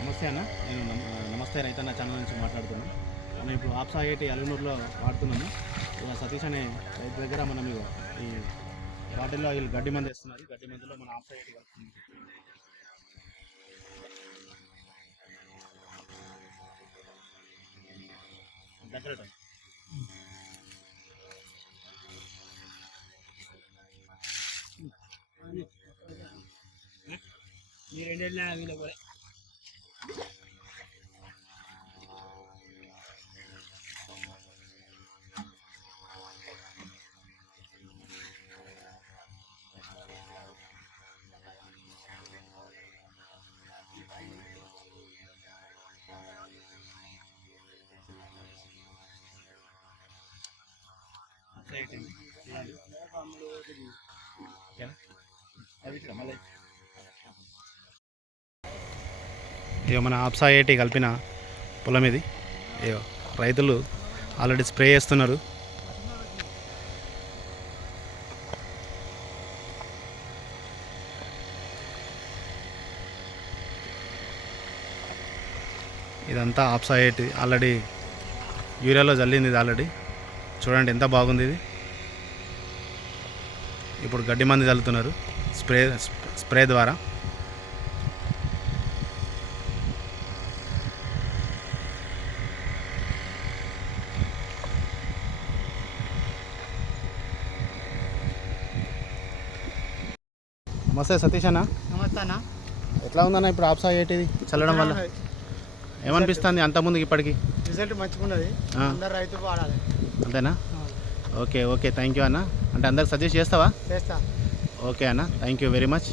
నమస్తే అన్న, నేను నమస్తే రైతన్న ఛానల్ నుంచి మాట్లాడుతున్నాను. మనం ఇప్పుడు ఆప్సా ఐఐటి అలుగునూరులో వాడుతున్నాము. ఇక సతీష్ అనే రైతు దగ్గర మనం ఇగో ఈ బాటిల్లో వీళ్ళు గడ్డి మంది వేస్తున్నారు. గడ్డి మందులో మన ఆప్సా ఐఐటి కలుపుతుంది. దగ్గర మీరు రెండేళ్ళ వీళ్ళు కూడా ఇక మన ఆప్సా ఐఐటి కలిపిన పొలం ఇది. ఇగో రైతులు ఆల్రెడీ స్ప్రే చేస్తున్నారు. ఇదంతా ఆప్సా ఐఐటి ఆల్రెడీ యూరియాలో జల్లింది. ఇది ఆల్రెడీ చూడండి ఎంత బాగుంది ఇది. ఇప్పుడు గడ్డి మంది చల్లుతున్నారు స్ప్రే ద్వారా. నమస్తే సతీష్ అన్న. నమస్తే అన్న. ఎట్లా ఉందన్న ఇప్పుడు ఆప్సా ఐఐటిది చల్లడం వల్ల ఏమనిపిస్తుంది అంతకుముందుకి ఇప్పటికి? రిజల్ట్ మంచిగా ఉన్నది. అందరు రైతులు వాడాలి. అంతేనా? ఓకే ఓకే, థ్యాంక్ యూ అన్న. అంటే అందరికి సజెస్ట్ చేస్తావా? చేస్తా. ఓకే అన్న, థ్యాంక్ యూ వెరీ మచ్.